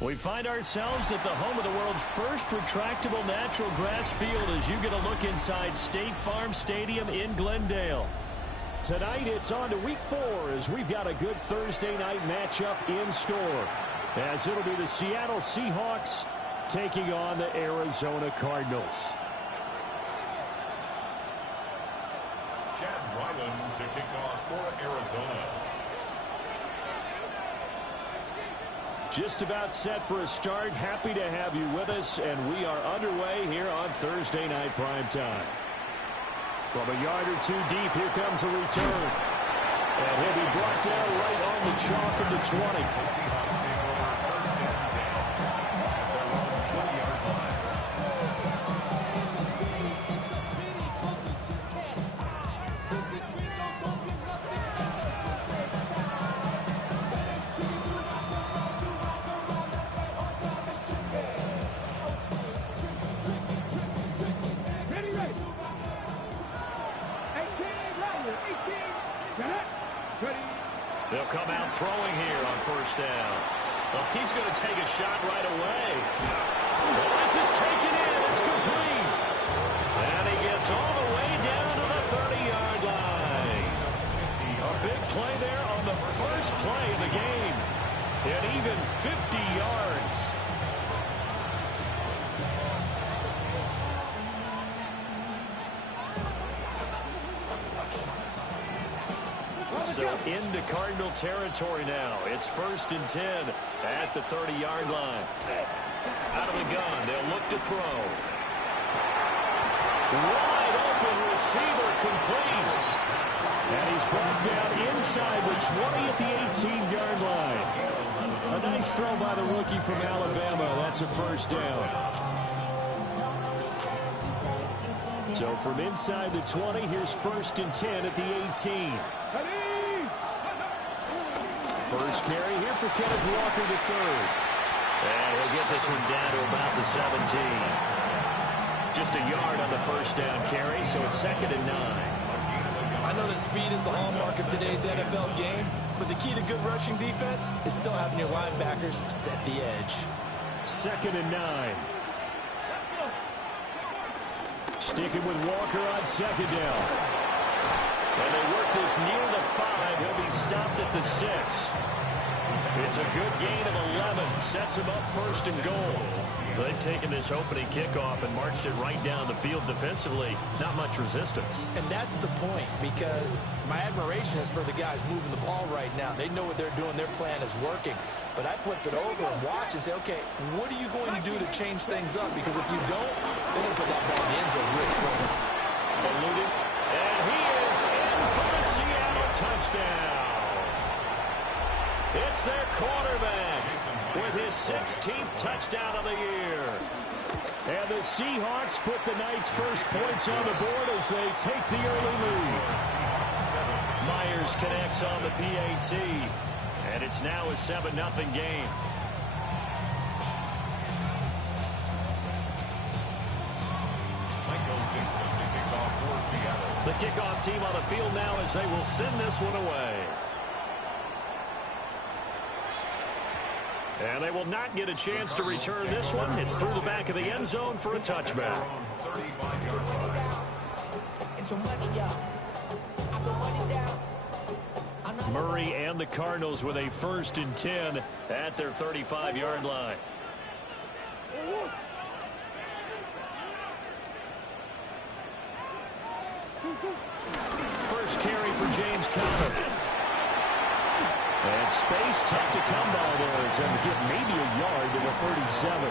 We find ourselves at the home of the world's first retractable natural grass field as you get a look inside State Farm Stadium in Glendale. Tonight it's on to week 4 as we've got a good Thursday night matchup in store. As it'll be the Seattle Seahawks taking on the Arizona Cardinals. Chad Ryland to kick off for Arizona. Just about set for a start. Happy to have you with us, and we are underway here on Thursday Night Primetime. From a yard or two deep, here comes a return. And he'll be brought down right on the chalk of the 20. They'll come out throwing here on first down. Well, he's going to take a shot right away. Well, this is taken in. It's complete. And he gets all the way down to the 30-yard line. A big play there on the first play of the game. And even 50 yards. So into Cardinal territory now. It's 1st and 10 at the 30-yard line. Out of the gun, they'll look to throw. Wide open receiver complete. And he's brought down inside the 20 at the 18-yard line. A nice throw by the rookie from Alabama. That's a first down. So from inside the 20, here's 1st and 10 at the 18. First carry here for Kenneth Walker III. And he'll get this one down to about the 17. Just a yard on the first down carry, so it's 2nd and 9. I know that speed is the hallmark of today's NFL game, but the key to good rushing defense is still having your linebackers set the edge. 2nd and 9. Sticking with Walker on 2nd down. And they work this near the 5. He'll be stopped at the 6. It's a good gain of 11. Sets him up 1st and goal. They've taken this opening kickoff and marched it right down the field defensively. Not much resistance. And that's the point, because my admiration is for the guys moving the ball right now. They know what they're doing. Their plan is working. But I flip it over and watch and say, okay, what are you going to do to change things up? Because if you don't, they're going to put that ball in the end zone real soon. Eluded. And he is in for the Seattle touchdown. It's their quarterback with his 16th touchdown of the year. And the Seahawks put the night's first points on the board as they take the early lead. Myers connects on the PAT. And it's now a 7-0 game. The kickoff team on the field now as they will send this one away. And they will not get a chance to return this one. It's through the back of the end zone for a touchback. Murray and the Cardinals with a 1st and 10 at their 35-yard line. First carry for James Conner. And space tough to come by there as they get maybe a yard to the 37.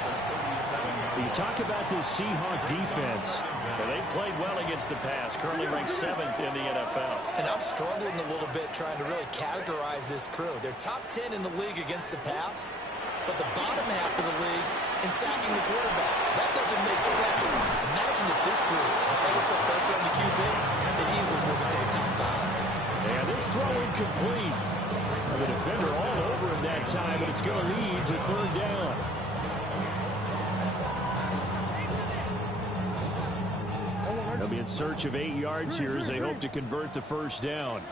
You talk about this Seahawk defense. Well, they've played well against the pass, currently ranked 7th in the NFL. And I'm struggling a little bit trying to really categorize this crew. They're top 10 in the league against the pass, but the bottom half of the league in sacking the quarterback. That doesn't make sense. Imagine if this group ever put pressure on the QB, it easily would have taken top 5. And this throw incomplete. The defender all over him that time, but it's going to lead to 3rd down. They'll be in search of 8 yards here as they hope to convert the first down.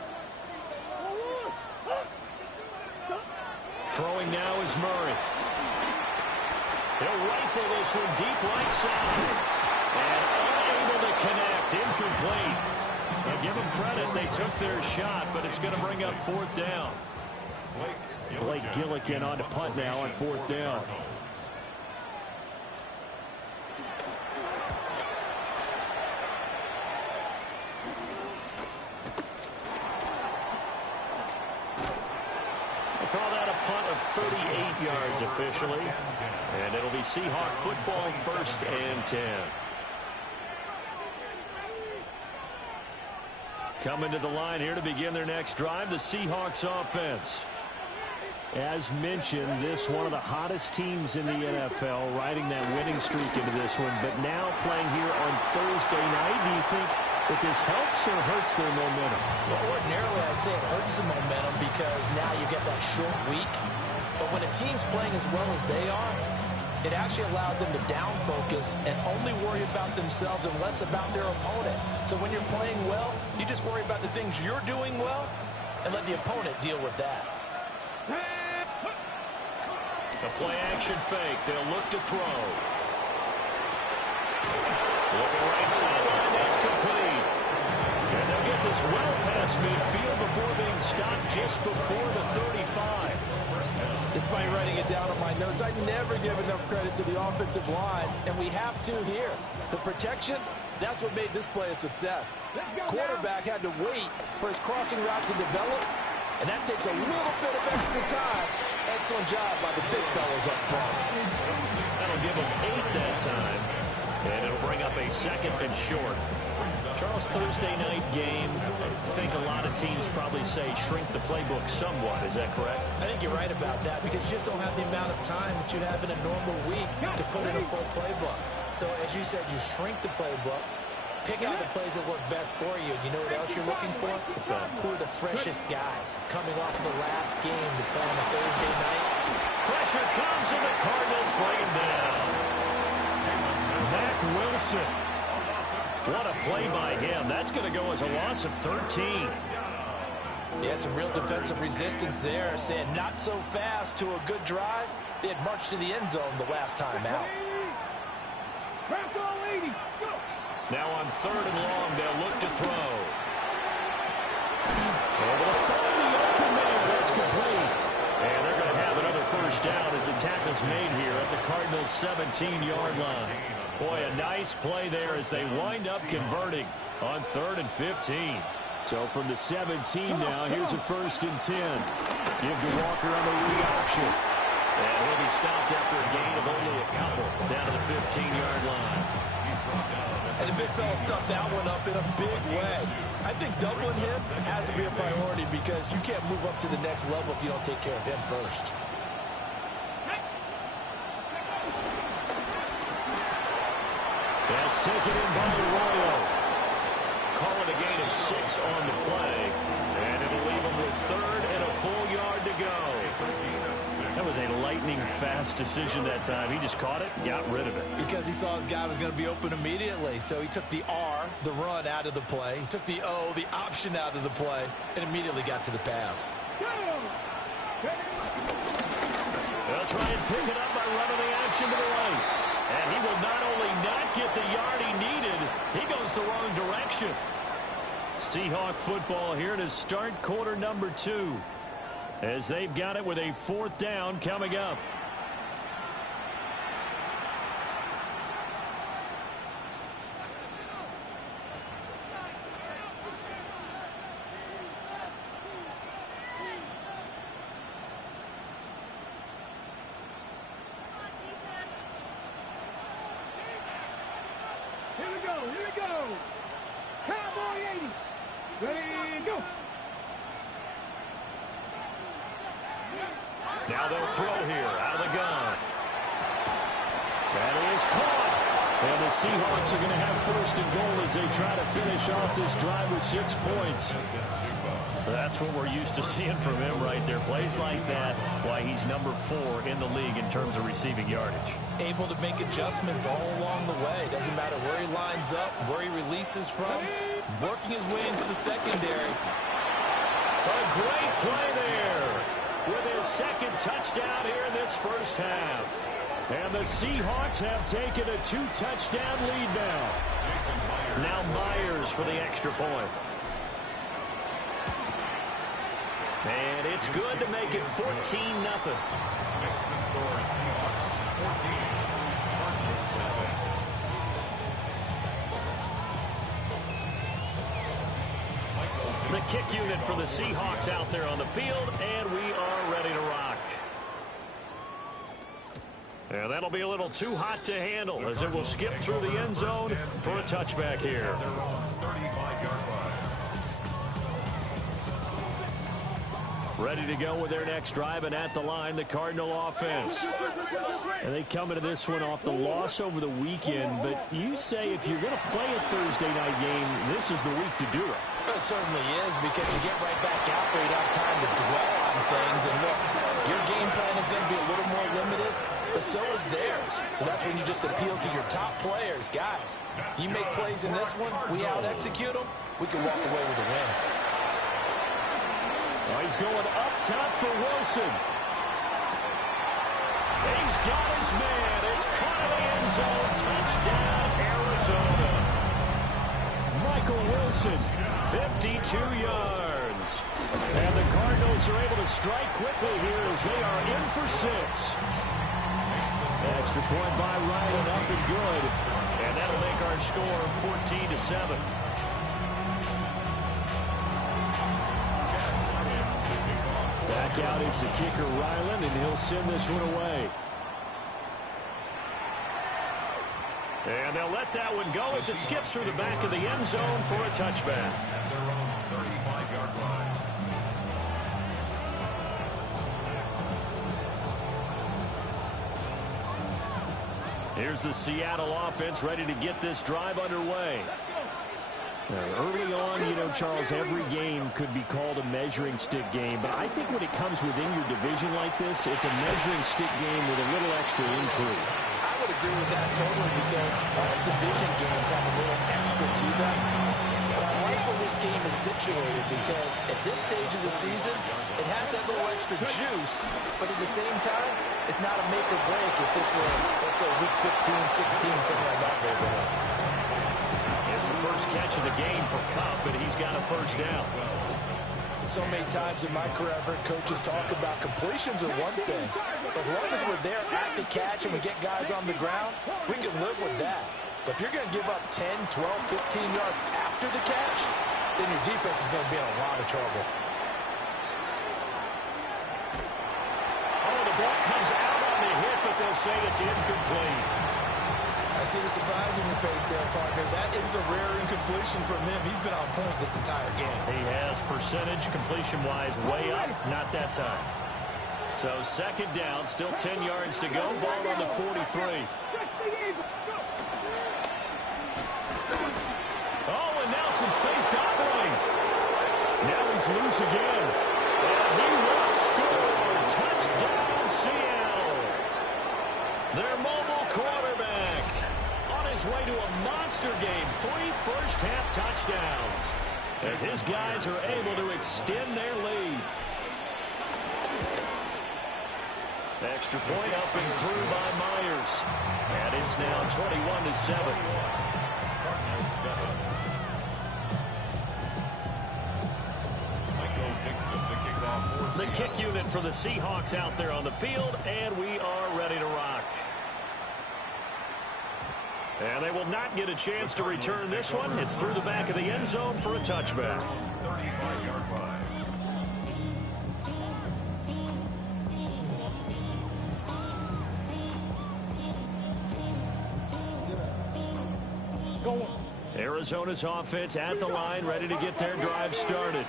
Throwing now is Murray. He'll rifle this one deep right side. And unable to connect. Incomplete. Now give them credit. They took their shot, but it's going to bring up fourth down. Blake Gillikin on to punt now on fourth down. Call that a punt of 38 yards officially. And it'll be Seahawk football, 1st and 10. Coming to the line here to begin their next drive, the Seahawks offense. As mentioned, this one of the hottest teams in the NFL, riding that winning streak into this one, but now playing here on Thursday night. Do you think that this helps or hurts their momentum? Well, ordinarily, I'd say it hurts the momentum because now you get that short week. But when a team's playing as well as they are, it actually allows them to down focus and only worry about themselves and less about their opponent. So when you're playing well, you just worry about the things you're doing well and let the opponent deal with that. A play action fake. They'll look to throw. Looking right sideline. That's complete. And they'll get this well past midfield before being stopped just before the 35. Despite writing it down on my notes, I never give enough credit to the offensive line, and we have to here. The protection, that's what made this play a success. Quarterback had to wait for his crossing route to develop, and that takes a little bit of extra time. Excellent job by the big fellas up front. That'll give them 8 that time, and it'll bring up a 2nd and short. Charles, Thursday night game, I think a lot of teams probably say shrink the playbook somewhat. Is that correct? I think you're right about that because you just don't have the amount of time that you have in a normal week to put in a full playbook. So as you said, you shrink the playbook, pick out the plays that work best for you. You know what else you're looking for? Who are the freshest guys coming off the last game to play on a Thursday night? Pressure comes and the Cardinals bring him down. Mack Wilson. What a play by him. That's going to go as a loss of 13. Yeah, some real defensive resistance there, saying not so fast to a good drive. They had marched to the end zone the last time out. Now on 3rd and long, they'll look to throw. Able to find the open man. That's complete. And they're going to have another first down as the tackle's made here at the Cardinals' 17-yard line. Boy, a nice play there as they wind up converting on 3rd and 15. So from the 17 now, here's a 1st and 10. Give to Walker on the read option. And he'll be stopped after a gain of only a couple down to the 15-yard line. And the big fella stuffed that one up in a big way. I think doubling him has to be a priority because you can't move up to the next level if you don't take care of him first. That's taken in by Arroyo. Call it a gain of 6 on the play. And it'll leave him with 3rd and a full yard to go. That was a lightning-fast decision that time. He just caught it, got rid of it. Because he saw his guy was going to be open immediately. So he took the R, the run, out of the play. He took the O, the option, out of the play, and immediately got to the pass. They'll try and pick it up by running the action to the right. And he will not only not get the yard he needed, he goes the wrong direction. Seahawk football here to start quarter number 2. As they've got it with a 4th down coming up. Here we go. Cowboy 80. Ready, go. Now they'll throw here out of the gun. That is caught. And the Seahawks are going to have 1st and goal as they try to finish off this drive with 6 points. That's what we're used to seeing from him right there. Plays like that, why he's number 4 in the league in terms of receiving yardage. Able to make adjustments all along the way. Doesn't matter where he lines up, where he releases from. Working his way into the secondary. A great play there with his 2nd touchdown here in this first half. And the Seahawks have taken a 2-touchdown lead now. Now Myers for the extra point. And it's good to make it 14-0. Makes the score Seahawks 14, Cardinals 7. The kick unit for the Seahawks out there on the field, and we are ready to rock. And that'll be a little too hot to handle as it will skip through the end zone for a touchback here. They're on 35-yard line. Ready to go with their next drive, and at the line, the Cardinal offense. And they come into this one off the loss over the weekend, but you say if you're going to play a Thursday night game, this is the week to do it. It certainly is, because you get right back out there. You don't have time to dwell on things. And look, your game plan is going to be a little more limited, but so is theirs. So that's when you just appeal to your top players. Guys, if you make plays in this one, we out-execute them, we can walk away with a win. Well, he's going up top for Wilson. He's got his man. It's caught in the end zone. Touchdown, Arizona. Michael Wilson, 52 yards. And the Cardinals are able to strike quickly here as they are in for 6. Extra point by Ryland, up and good. And that'll make our score 14-7. Back out is the kicker, Ryland, and he'll send this one away. And they'll let that one go as it skips through the back of the end zone for a touchback. At their own 35-yard line. Here's the Seattle offense ready to get this drive underway. Early on, you know, Charles, every game could be called a measuring stick game, but I think when it comes within your division like this, it's a measuring stick game with a little extra intrigue. I would agree with that totally, because all division games have a little extra to them. But I like where this game is situated, because at this stage of the season, it has that little extra juice, but at the same time, it's not a make or break if this were, let's say, week 15, 16, something like that. It's the first catch of the game for Kupp, and he's got a first down. So many times in my career, I've heard coaches talk about completions are one thing. As long as we're there at the catch and we get guys on the ground, we can live with that. But if you're going to give up 10, 12, 15 yards after the catch, then your defense is going to be in a lot of trouble. Oh, the ball comes out on the hit, but they'll say it's incomplete. I see the surprise in your face there, partner. That is a rare incompletion from him. He's been on point this entire game. He has percentage completion-wise way up, not that time. So second down, still 10 yards to go. Ball on the 43. Oh, and now some space doubling. Now he's loose again. And he will score. Touchdown, Seattle. Their mobile quarterback on his way to a monster game. 3 first-half touchdowns as his guys are able to extend their lead. Extra point up and through by Myers. And it's now 21-7. Cardinals 7. The kick unit for the Seahawks out there on the field, and we are ready to rock. And they will not get a chance to return this one. It's through the back of the end zone for a touchback. 35-yard line. Arizona's offense at the line, ready to get their drive started.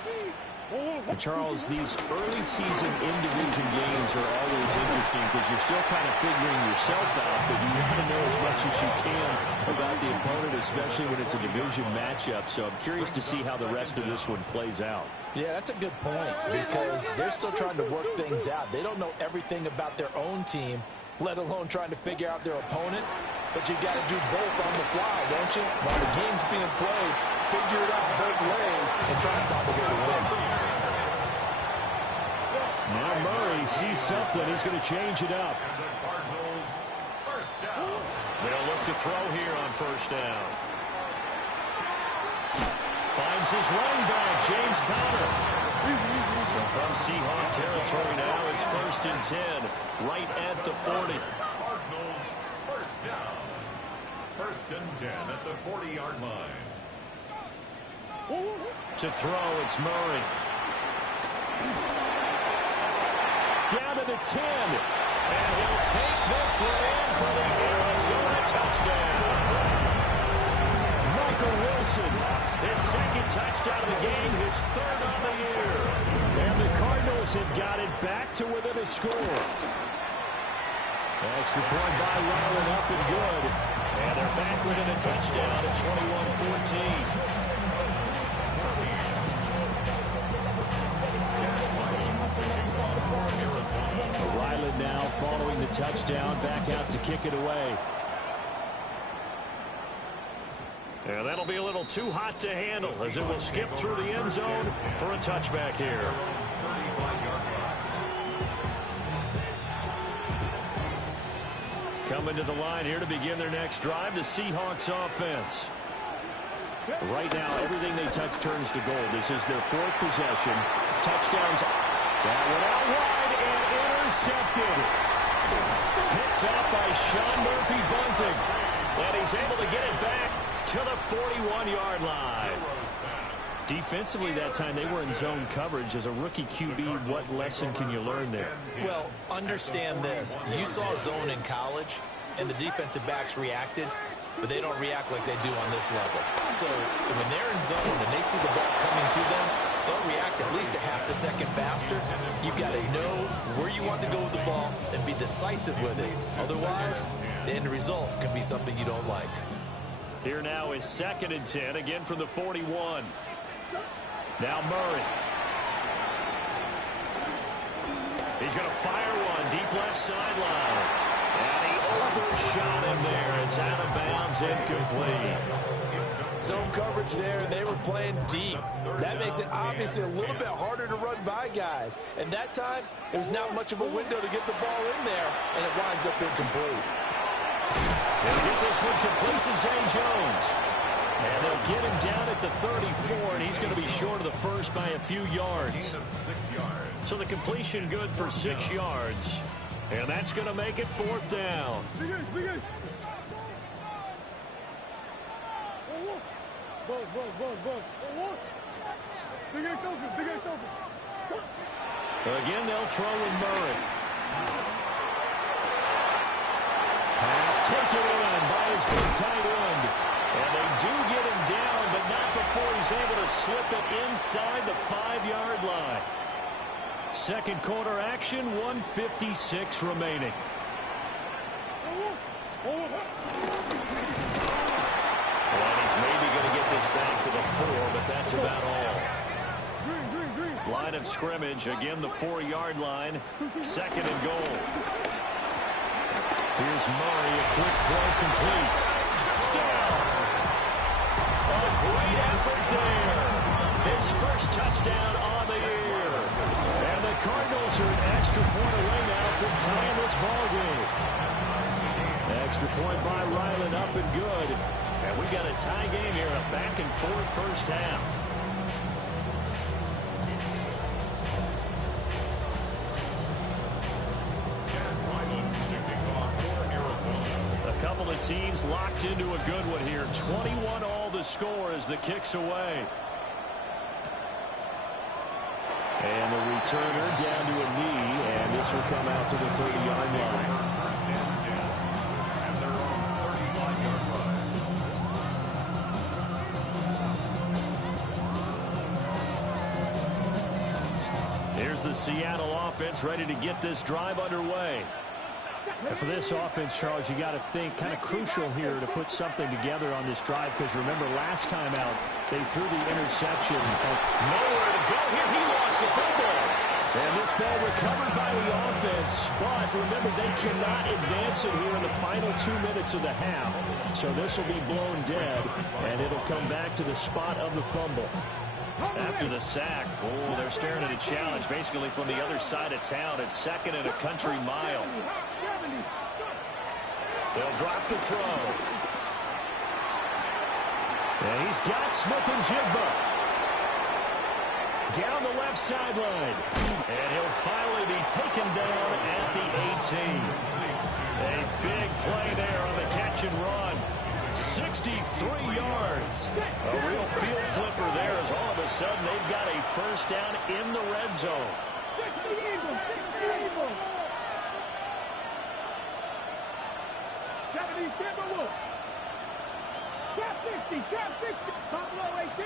Charles, these early season in-division games are always interesting because you're still kind of figuring yourself out, but you want to know as much as you can about the opponent, especially when it's a division matchup. So I'm curious to see how the rest of this one plays out. Yeah, that's a good point, because they're still trying to work things out. They don't know everything about their own team, let alone trying to figure out their opponent. But you got to do both on the fly, don't you? While the game's being played, figure it out both ways and try to find a way to win. Now Murray sees something. He's going to change it up. And the Cardinals down. They'll look to throw here on first down. Finds his running back, James Conner. So from Seahawk territory now, it's 1st and 10, right at the 40. Cardinals first down. 1st and 10 at the 40-yard line. To throw, it's Murray. Down to the 10. And he'll take this one in for the Arizona touchdown. Michael Wilson, his 2nd touchdown of the game, his 3rd on the year. And the Cardinals have got it back to within a score. Extra point by Ryland, up and good. And they're back within a touchdown at 21-14. Ryland now following the touchdown, back out to kick it away. And that'll be a little too hot to handle as it will skip through the end zone for a touchback here. Coming to the line here to begin their next drive, the Seahawks offense. Right now, everything they touch turns to gold. This is their 4th possession. Touchdowns. That one out wide and intercepted. Picked up by Sean Murphy-Bunting. And he's able to get it back to the 41-yard line. Defensively that time, they were in zone coverage. As a rookie QB, what lesson can you learn there? Well, understand this. You saw zone in college, and the defensive backs reacted, but they don't react like they do on this level. So when they're in zone and they see the ball coming to them, they'll react at least a half a second faster. You've got to know where you want to go with the ball and be decisive with it. Otherwise, the end result can be something you don't like. Here now is 2nd and 10, again from the 41. Now Murray. He's going to fire one deep left sideline. And he overshot him there. It's out of bounds, incomplete. Zone coverage there, and they were playing deep. That makes it obviously a little bit harder to run by guys. And that time, there's not much of a window to get the ball in there, and it winds up incomplete. They'll get this one complete to Zay Jones. And they'll get him down at the 34, and he's going to be short of the first by a few yards. So the completion good for 6 yards. And that's going to make it 4th down. Again, they'll throw in Murray. Pass taken in by his big tight end. And they do get him down, but not before he's able to slip it inside the 5-yard line. 2nd quarter action, 1:56 remaining. And he's maybe going to get this back to the 4, but that's about all. Line of scrimmage, again the 4-yard line, 2nd and goal. Here's Murray, a quick throw complete. Touchdown! A great effort there. His first touchdown on the year. And the Cardinals are an extra point away now from tying this ball game. Extra point by Ryland, up and good. And we've got a tie game here, a back and forth first half. A couple of teams locked into a good one here. 21 all the score as the kick's away. And the returner down to a knee, and this will come out to the 30-yard line. Here's the Seattle offense ready to get this drive underway. And for this offense, Charles, you got to think kind of crucial here to put something together on this drive, because remember last time out they threw the interception. Nowhere to go here. He lost the football. And this ball recovered by the offense, but remember they cannot advance it here in the final 2 minutes of the half. So this will be blown dead, and it'll come back to the spot of the fumble. After the sack, oh, they're staring at a challenge basically from the other side of town. It's 2nd and a country mile. They'll drop the throw. And he's got Smith-Njigba down the left sideline. And he'll finally be taken down at the 18. A big play there on the catch and run. 63 yards. A real field flipper there as all of a sudden they've got a first down in the red zone. 60 Eagles, 60 Eagles. 70 Timberwolves. Trap 60, trap 60. Buffalo 18.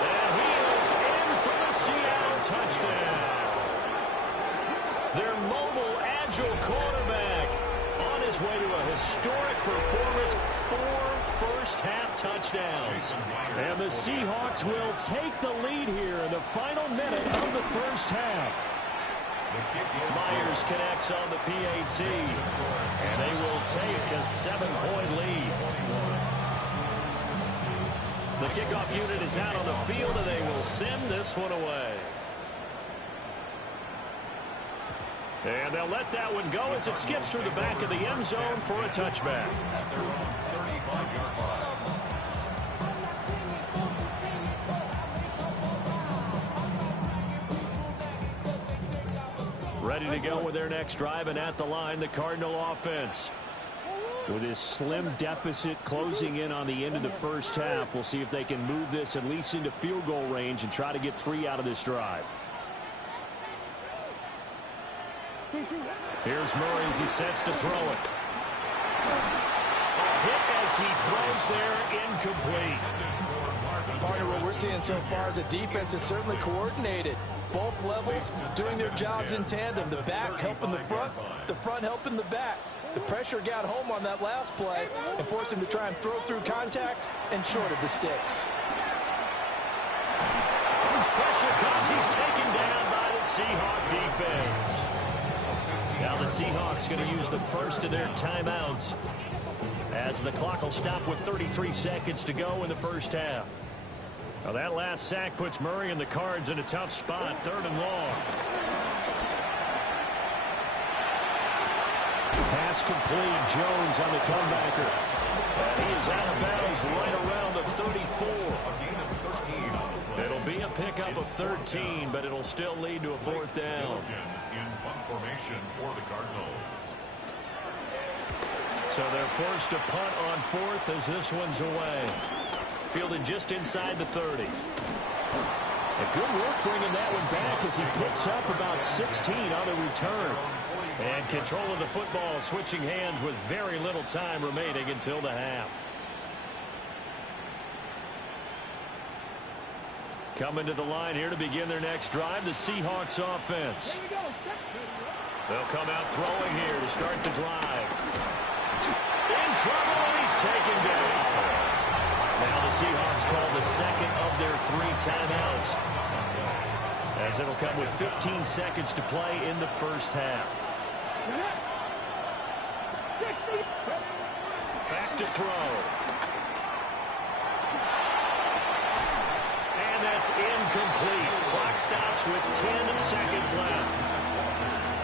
And he is in for the Seattle touchdown. Their mobile, agile quarterback on his way to a historic performance. 4 first-half touchdowns. And the Seahawks will take the lead here in the final minute of the first half. Myers connects on the PAT, and they will take a 7-point lead. The kickoff unit is out on the field, and they will send this one away. And they'll let that one go as it skips through the back of the end zone for a touchback. Ready to go with their next drive, and at the line, the Cardinal offense. With his slim deficit closing in on the end of the first half, we'll see if they can move this at least into field goal range and try to get 3 out of this drive. Here's Murray as he sets to throw it. A hit as he throws there, incomplete. Part of what we're seeing so far is a defense is certainly coordinated. Both levels doing their jobs in tandem. The back helping the front helping the back. The pressure got home on that last play and forced him to try and throw through contact and short of the sticks. Pressure comes. He's taken down by the Seahawk defense. Now the Seahawks going to use the first of their timeouts as the clock will stop with 33 seconds to go in the first half. Now that last sack puts Murray and the Cards in a tough spot, 3rd and long. Pass complete. Jones on the comebacker. And he is out of bounds right around the 34. It'll be a pickup of 13, but it'll still lead to a 4th down. In punt formation for the Cardinals. So they're forced to punt on 4th as this one's away. Fielded just inside the 30. A good work bringing that one back as he picks up about 16 on the return. And control of the football switching hands with very little time remaining until the half. Coming to the line here to begin their next drive, the Seahawks offense. They'll come out throwing here to start the drive. In trouble, he's taken down. Now the Seahawks call the second of their 3 timeouts, as it'll come with 15 seconds to play in the first half. Back to throw. And that's incomplete. Clock stops with 10 seconds left.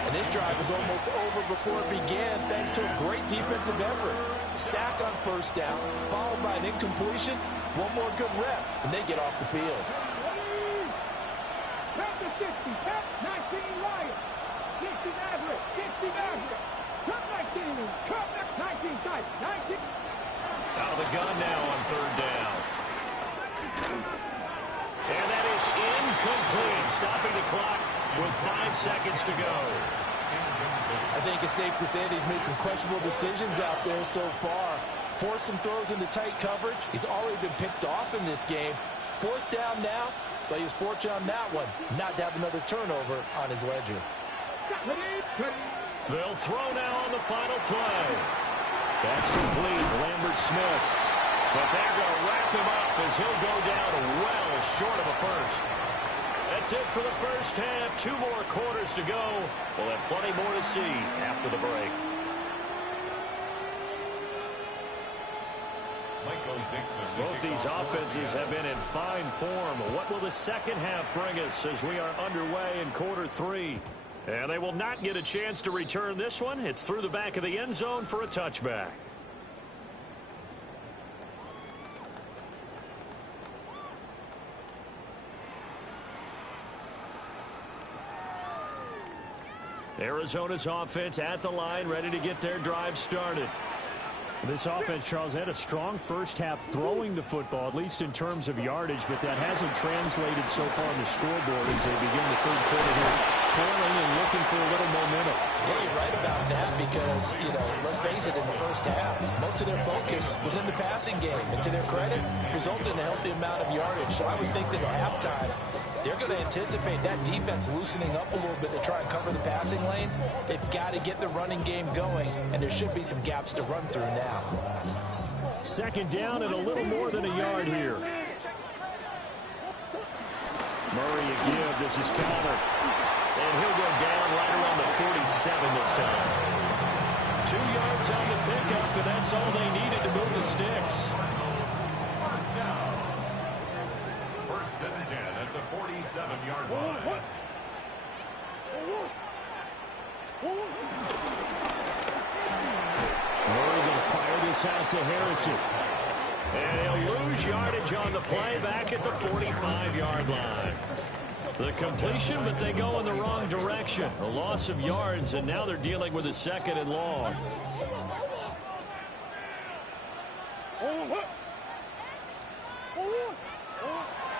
And this drive is almost over before it began thanks to a great defensive effort. Sack on first down, followed by an incompletion. One more good rep, and they get off the field. Back to 60, back 19 Lions. 60 Maverick, 60 Maverick. Cut 19, cut 19 tight, 19. Out of the gun now on 3rd down. And that is incomplete, stopping the clock with 5 seconds to go. I think it's safe to say that he's made some questionable decisions out there so far. Forced some throws into tight coverage. He's already been picked off in this game. 4th down now, but he was fortunate on that one not to have another turnover on his ledger. They'll throw now on the final play. That's complete. Lambert Smith. But they're going to wrap him up as he'll go down well short of a first. That's it for the first half. 2 more quarters to go. We'll have plenty more to see after the break. Both these offenses have been in fine form. What will the second half bring us as we are underway in quarter 3? And they will not get a chance to return this one. It's through the back of the end zone for a touchback. Arizona's offense at the line, ready to get their drive started. This offense, Charles, had a strong first half throwing the football, at least in terms of yardage, but that hasn't translated so far on the scoreboard as they begin the third quarter here, trailing and looking for a little momentum. Yeah, you're right about that because, let's face it, in the first half, most of their focus was in the passing game. And to their credit, resulted in a healthy amount of yardage. So I would think that at halftime, they're going to anticipate that defense loosening up a little bit to try and cover the passing lanes. They've got to get the running game going, and there should be some gaps to run through now. Second down and a little more than a yard here. Murray a give. This is Connor. And he'll go down right around the 47 this time. 2 yards on the pickup, and that's all they needed to move the sticks. First down. First and 10 at the 47-yard line. Murray going to fire this out to Harrison. And he'll lose yardage on the play back at the 45-yard line. The completion, but they go in the wrong direction. A loss of yards, and now they're dealing with a second and long.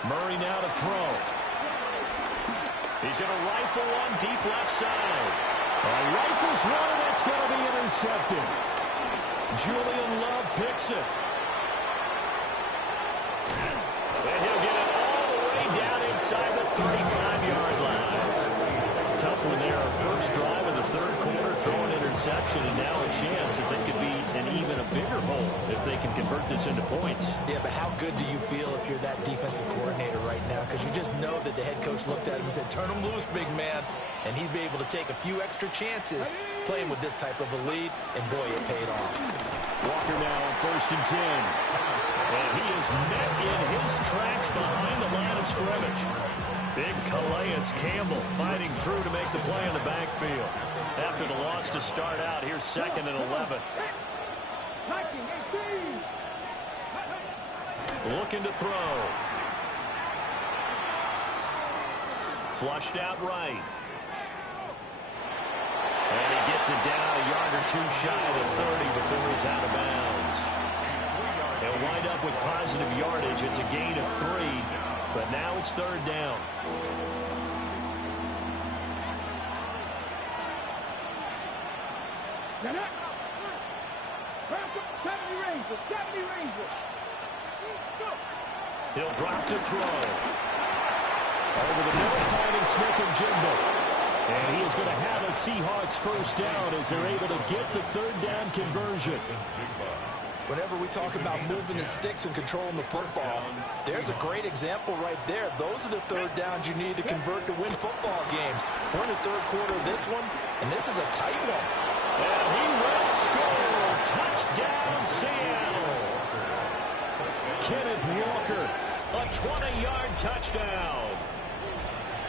Murray now to throw. He's going to rifle one deep left side. Rifles one, and that's going to be intercepted. Julian Love picks it. And he'll get it all the way down inside the 35-yard line. Tough one there. First drive of the third quarter, throw an interception, and now a chance that they could be an even a bigger hole if they can convert this into points. Yeah, but how good do you feel if you're that defensive coordinator right now? Because you just know that the head coach looked at him and said, turn him loose, big man. And he'd be able to take a few extra chances playing with this type of a lead, and boy, it paid off. Walker now on first and 10. And he is met in his tracks behind the line of scrimmage. Big Calais Campbell fighting through to make the play in the backfield. After the loss to start out, here's second and 11. Looking to throw. Flushed out right. And he gets it down a yard or two shy of the 30 before he's out of bounds. They'll wind up with positive yardage. It's a gain of 3, but now it's third down. He'll drop to throw. Over the middle, finding Smith and Jimbo. And he is going to have a Seahawks first down as they're able to get the third down conversion. Whenever we talk about moving the sticks and controlling the football, there's a great example right there. Those are the third downs you need to convert to win football games. We're in the third quarter of this one, and this is a tight one. And he will score. Touchdown, Seattle. Kenneth Walker, a 20-yard touchdown.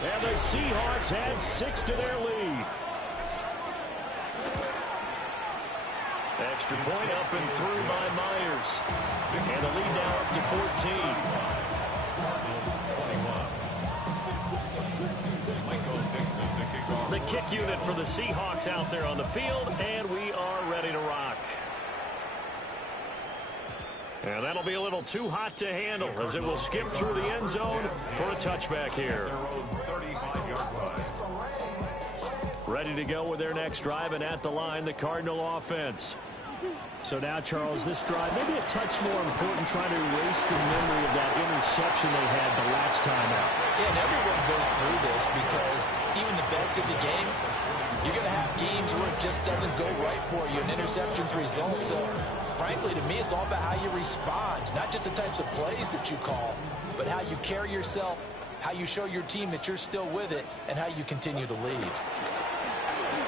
And the Seahawks add 6 to their lead. Extra point up and through by Myers. And the lead now up to 14. The kick unit for the Seahawks out there on the field, and we are ready to rock. And that'll be a little too hot to handle as it will skip through the end zone for a touchback here. Ready to go with their next drive, and at the line, the Cardinal offense. So now, Charles, this drive maybe a touch more important, trying to erase the memory of that interception they had the last time out. Yeah, and everyone goes through this because even the best in the game, you're going to have games where it just doesn't go right for you, and interceptions result. So, frankly, to me, it's all about how you respond, not just the types of plays that you call, but how you carry yourself, how you show your team that you're still with it, and how you continue to lead.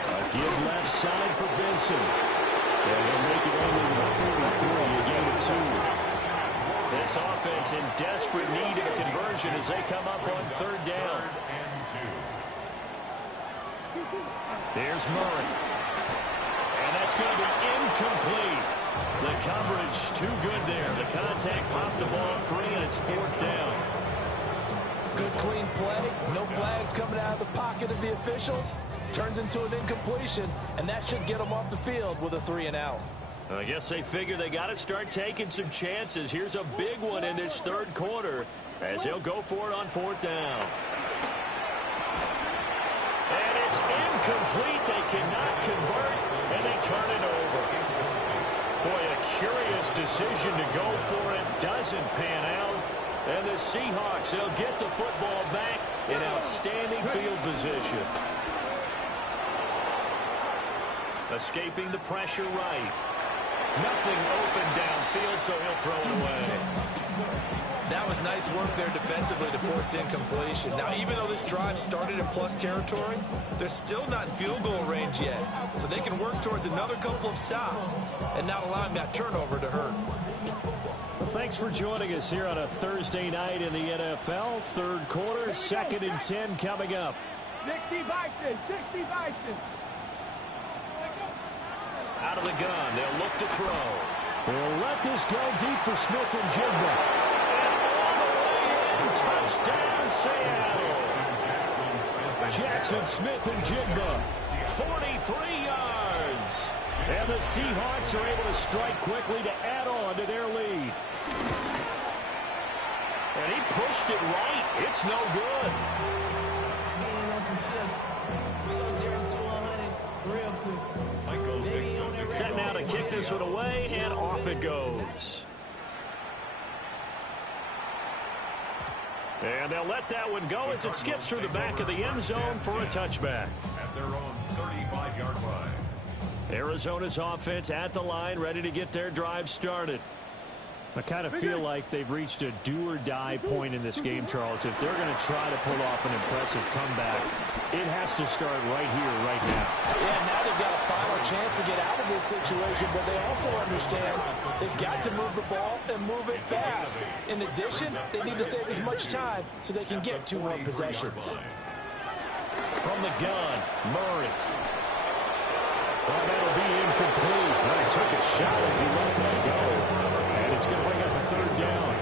A give left side for Benson. And he'll make it only to the 43, a gain of 2. This offense in desperate need of a conversion as they come up on third down. Here's Murray. And that's going to be incomplete. The coverage too good there. The contact popped the ball free, and it's 4th down. Good clean play. No flags coming out of the pocket of the officials. Turns into an incompletion, and that should get them off the field with a 3-and-out. I guess they figure they got to start taking some chances. Here's a big one in this 3rd quarter as he'll go for it on 4th down. And it's incomplete. They cannot convert, and they turn it over. Boy, a curious decision to go for it. Doesn't pan out. And the Seahawks, they'll get the football back in outstanding field position. Escaping the pressure right. Nothing open downfield, so he'll throw it away. That was nice work there defensively to force incompletion. Now, even though this drive started in plus territory, they're still not in field goal range yet. So they can work towards another couple of stops and not allowing that turnover to hurt. Well, thanks for joining us here on a Thursday night in the NFL. 3rd quarter, 2nd and 10 coming up. 60 Bison, 60 Bison. Out of the gun, they'll look to throw. They'll let this go deep for Smith and Jigba. Touchdown, Seattle. Jackson Smith and Jigba. 43 yards. And the Seahawks are able to strike quickly to add on to their lead. And he pushed it right. It's no good. Set now to kick this one away, and off it goes. And they'll let that one go as it skips through the back of the end zone for a touchback. At their own 35-yard line. Arizona's offense at the line, ready to get their drive started. I kind of feel like they've reached a do-or-die point in this game, Charles. If they're going to try to pull off an impressive comeback, it has to start right here, right now. Yeah, now they've got a final chance to get out of this situation, but they also understand they've got to move the ball and move it fast. In addition, they need to save as much time so they can get 2 more possessions. From the gun, Murray. Well, that'll be incomplete. Well, he took a shot as he let that go. And it's going to bring up a 3rd down.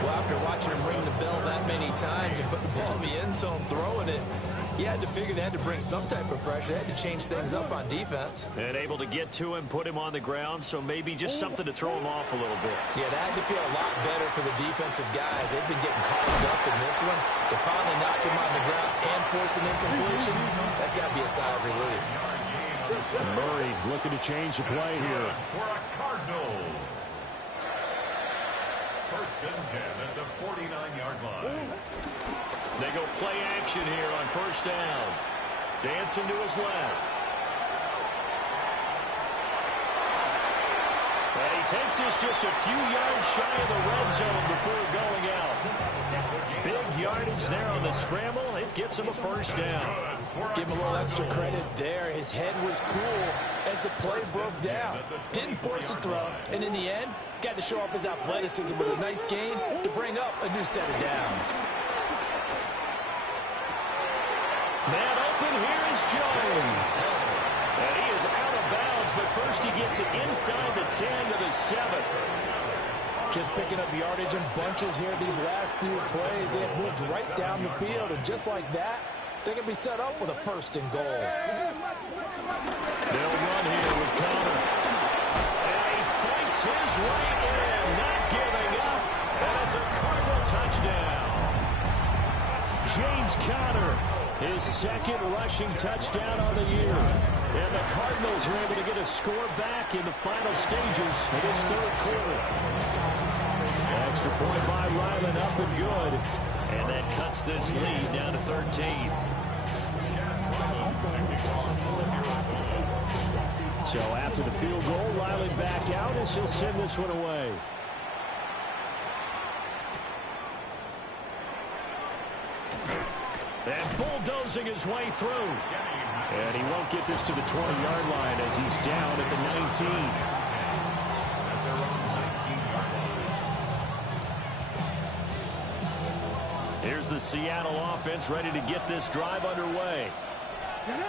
Well, after watching him ring the bell that many times and put the ball in the end zone throwing it, you had to figure they had to bring some type of pressure. They had to change things up on defense. And able to get to him, put him on the ground, so maybe just something to throw him off a little bit. Yeah, that had to feel a lot better for the defensive guys. They've been getting carved up in this one. To finally knock him on the ground and force an incompletion, that's got to be a sigh of relief. Murray looking to change the play here. For a Cardinals. 1st and 10 at the 49-yard line. They go play action here on 1st down. Dancing to his left. And he takes this just a few yards shy of the red zone before going out. Big yardage there on the scramble. It gets him a 1st down. Give him a little extra credit there. His head was cool as the play broke down. Didn't force a throw, and in the end, got to show off his athleticism with a nice gain to bring up a new set of downs. Man open, here is Jones. And he is out of bounds, but first he gets it inside the 10 to the 7. Just picking up yardage in bunches here these last few plays. They have moved right down the field, and just like that, they can be set up with a 1st and goal. They'll run here with Connor. And he fights his way in, not giving up. And it's a Cardinal touchdown. James Conner, his 2nd rushing touchdown on the year. And the Cardinals are able to get a score back in the final stages of this 3rd quarter. Extra point by Ryland, up and good. And that cuts this lead down to 13. So after the field goal, Ryland back out as he'll send this one away. And bulldozing his way through. And he won't get this to the 20-yard line as he's down at the 19. Here's the Seattle offense ready to get this drive underway.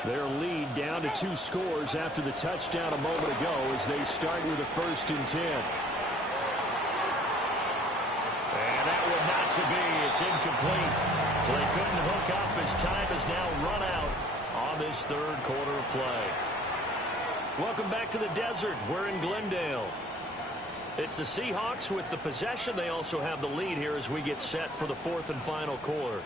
Their lead down to 2 scores after the touchdown a moment ago as they start with a 1st and 10. And that one not to be. It's incomplete. So they couldn't hook up as time has now run out on this 3rd quarter of play. Welcome back to the desert. We're in Glendale. It's the Seahawks with the possession. They also have the lead here as we get set for the 4th and final quarter.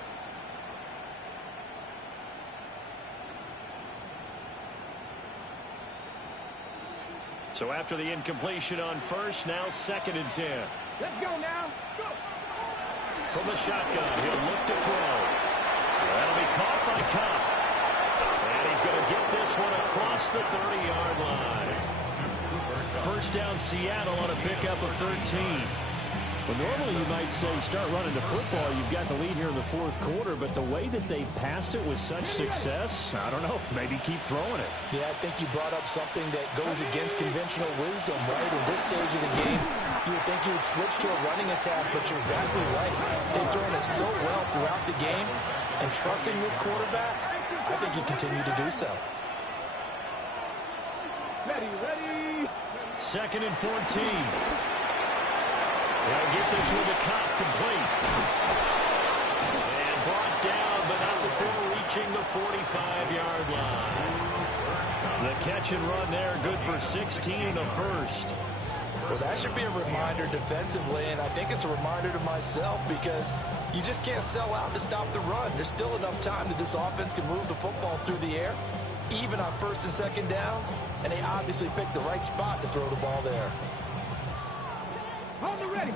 So after the incompletion on 1st, now 2nd and 10. Let's go now. Go. From the shotgun, he'll look to throw. That'll be caught by Cobb. And he's going to get this one across the 30-yard line. 1st down Seattle on a pickup of 13. Well, normally you might say start running the football. You've got the lead here in the 4th quarter, but the way that they've passed it with such success, I don't know, maybe keep throwing it. Yeah, I think you brought up something that goes against conventional wisdom, right? In this stage of the game, you would think you would switch to a running attack, but you're exactly right. They've thrown it so well throughout the game, and trusting this quarterback, I think you continue to do so. Ready. 2nd and 14. They'll get this with a Cobb complete. And brought down, but not before reaching the 45-yard line. The catch and run there, good for 16 and a 1st. Well, that should be a reminder defensively, and I think it's a reminder to myself because you just can't sell out to stop the run. There's still enough time that this offense can move the football through the air, even on 1st and 2nd downs, and they obviously picked the right spot to throw the ball there.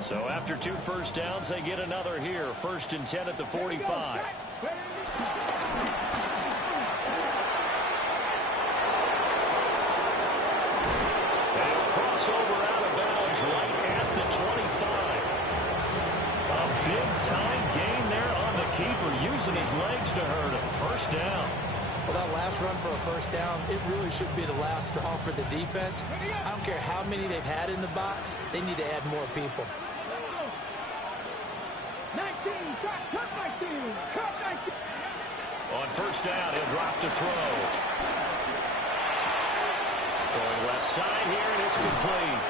So after 2 first downs, they get another here. 1st and 10 at the 45. And crossover out of bounds right at the 25. A big-time gain there on the keeper, using his legs to hurt him. 1st down. Well, that last run for a 1st down, it really should be the last straw for the defense. I don't care how many they've had in the box. They need to add more people. 19, cut 19. On 1st down, he'll drop to throw. Throwing left side here, and it's complete.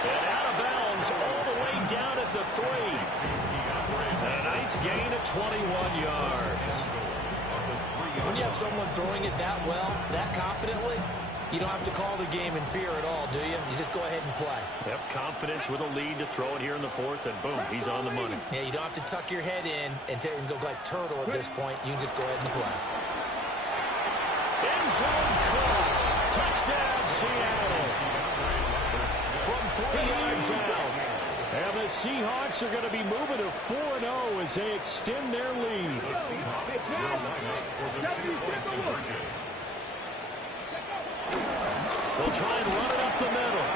And out of bounds all the way down at the 3. And a nice gain of 21 yards. When you have someone throwing it that well, that confidently, you don't have to call the game in fear at all, do you? You just go ahead and play. Yep, confidence with a lead to throw it here in the 4th, and boom, he's on the money. Yeah, you don't have to tuck your head in and go like turtle at this point. You can just go ahead and play. End zone call. Touchdown, Seattle. From 3 yards out. And the Seahawks are going to be moving to 4-0 as they extend their lead. They'll try and run it up the middle.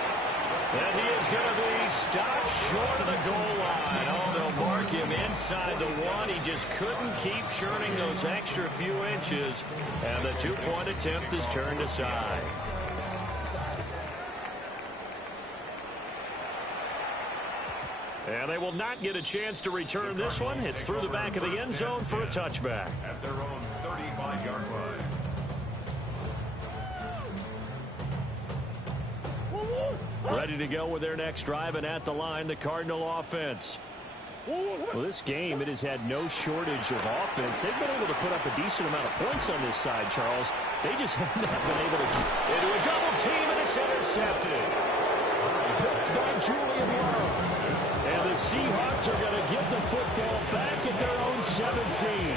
And he is going to be stopped short of the goal line. Oh, they'll mark him inside the 1. He just couldn't keep churning those extra few inches. And the 2-point attempt is turned aside. And they will not get a chance to return this one. It's through the back of the end zone for a touchback. At their own 35-yard line. Ready to go with their next drive, and at the line, the Cardinal offense. Well, this game, it has had no shortage of offense. They've been able to put up a decent amount of points on this side, Charles. They just have not been able to keep into a double team, and it's intercepted. Picked by Julian Love. And the Seahawks are going to get the football back at their own 17.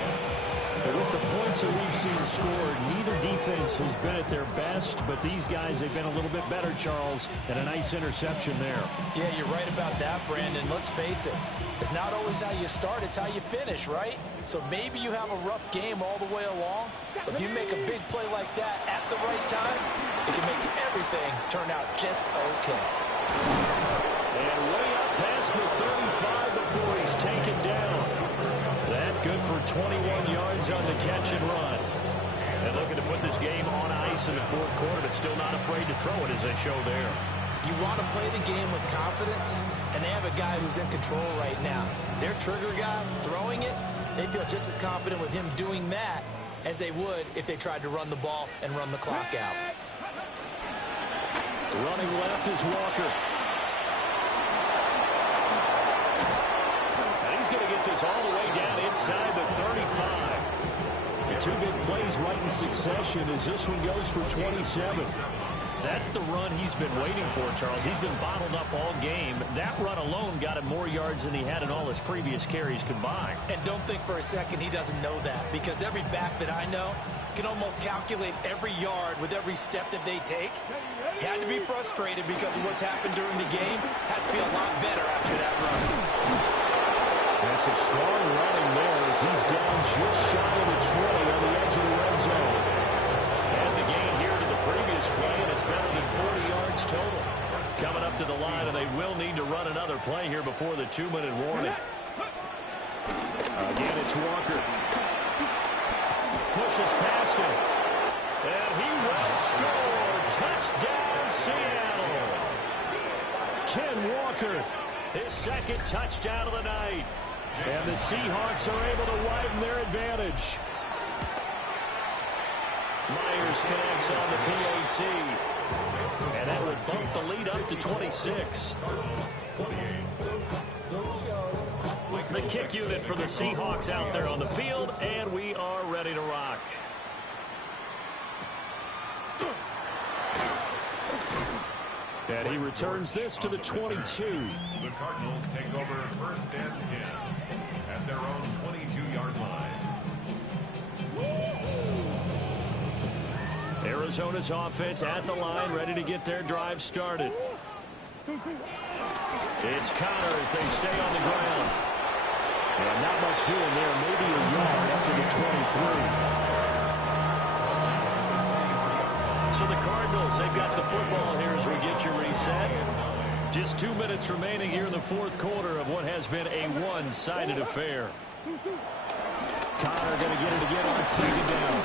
But with the points that we've seen scored, neither defense has been at their best, but these guys have been a little bit better, Charles, and a nice interception there. Yeah, you're right about that, Brandon. Let's face it. It's not always how you start, it's how you finish, right? So maybe you have a rough game all the way along, but if you make a big play like that at the right time, it can make everything turn out just okay. And way up past the 35 before he's taken down. That good for 21 yards on the catch and run. And looking to put this game on ice in the 4th quarter, but still not afraid to throw it as they show there. You want to play the game with confidence, and they have a guy who's in control right now. Their trigger guy throwing it, they feel just as confident with him doing that as they would if they tried to run the ball and run the clock out. Running left is Walker. And he's going to get this all the way down inside the 35. The two big plays right in succession as this one goes for 27. That's the run he's been waiting for, Charles. He's been bottled up all game. That run alone got him more yards than he had in all his previous carries combined. And don't think for a second he doesn't know that, because every back that I know can almost calculate every yard with every step that they take. Had to be frustrated because of what's happened during the game. Has to feel a lot better after that run. That's some strong running there as he's down just shy of the 20 on the edge of the red zone. And the gain here to the previous play, and it's better than 40 yards total. Coming up to the line, and they will need to run another play here before the 2-minute warning. Again, it's Walker. Pushes past him. And he will score. Touchdown, Seattle. Ken Walker. His second touchdown of the night. And the Seahawks are able to widen their advantage. Myers connects on the PAT. And that will bump the lead up to 26. The kick unit for the Seahawks out there on the field, and we are ready to rock. And he returns this to the 22. The Cardinals take over 1st and 10 at their own 22-yard line. Arizona's offense at the line, ready to get their drive started. It's Connor as they stay on the ground. Yeah, not much doing there. Maybe a yard up to the 23. So the Cardinals, they've got the football here as we get you reset. Just 2 minutes remaining here in the fourth quarter of what has been a one-sided affair. Connor going to get it again on second down.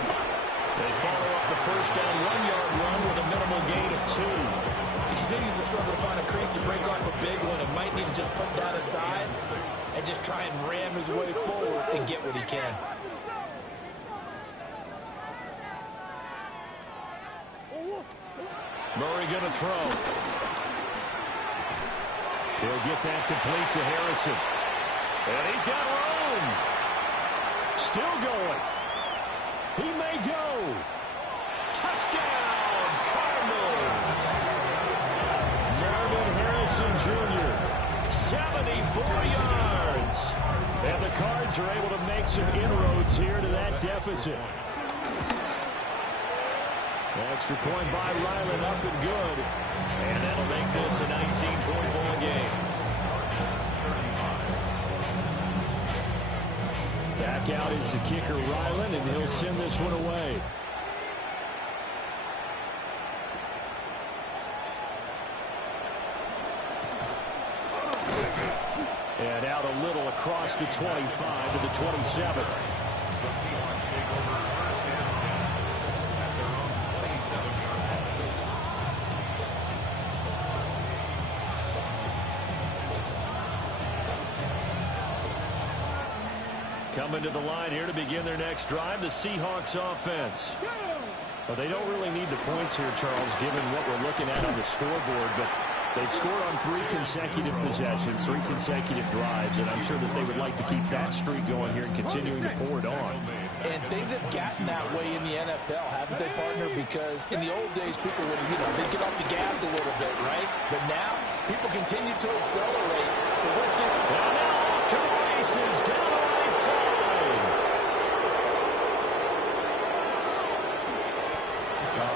They follow up the first down 1-yard run with a minimal gain of 2. He continues to struggle to find a crease to break off a big one and might need to just put that aside and just try and ram his way forward and get what he can. Murray going to throw. He'll get that complete to Harrison. And he's got room. Still going. He may go. Touchdown, Cardinals. Marvin Harrison Jr. 74 yards. And the Cards are able to make some inroads here to that deficit. Extra point by Ryland, up and good. And that'll make this a 19-point ball game. Back out is the kicker, Ryland, and he'll send this one away. And out a little across the 25 to the 27. The Seahawks take over 1st and 10 at their own 27-yard line. Coming to the line here to begin their next drive, the Seahawks offense. Well, they don't really need the points here, Charles, given what we're looking at on the scoreboard, but they've scored on 3 consecutive possessions, 3 consecutive drives, and I'm sure that they would like to keep that streak going here and continuing to pour it on. And things have gotten that way in the NFL, haven't they, partner? Because in the old days, people would, they'd get off the gas a little bit, right? But now, people continue to accelerate. But we'll see. Well, now off to the races, down the right side.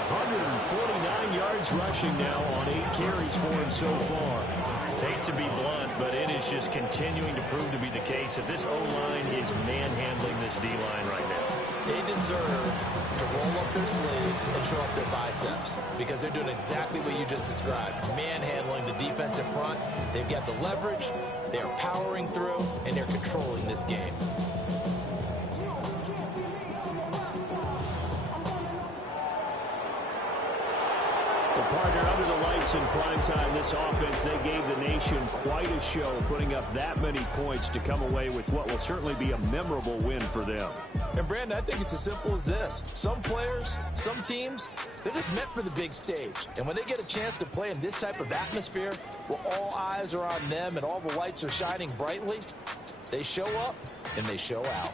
149 yards rushing now on 8 carries for him so far. Hate to be blunt, but it is just continuing to prove to be the case that this O-line is manhandling this D-line right now. They deserve to roll up their sleeves and show up their biceps because they're doing exactly what you just described, manhandling the defensive front. They've got the leverage, they're powering through, and they're controlling this game. Partner, under the lights in primetime, this offense, they gave the nation quite a show, putting up that many points to come away with what will certainly be a memorable win for them. And, Brandon, I think it's as simple as this. Some players, some teams, they're just meant for the big stage. And when they get a chance to play in this type of atmosphere where all eyes are on them and all the lights are shining brightly, they show up and they show out.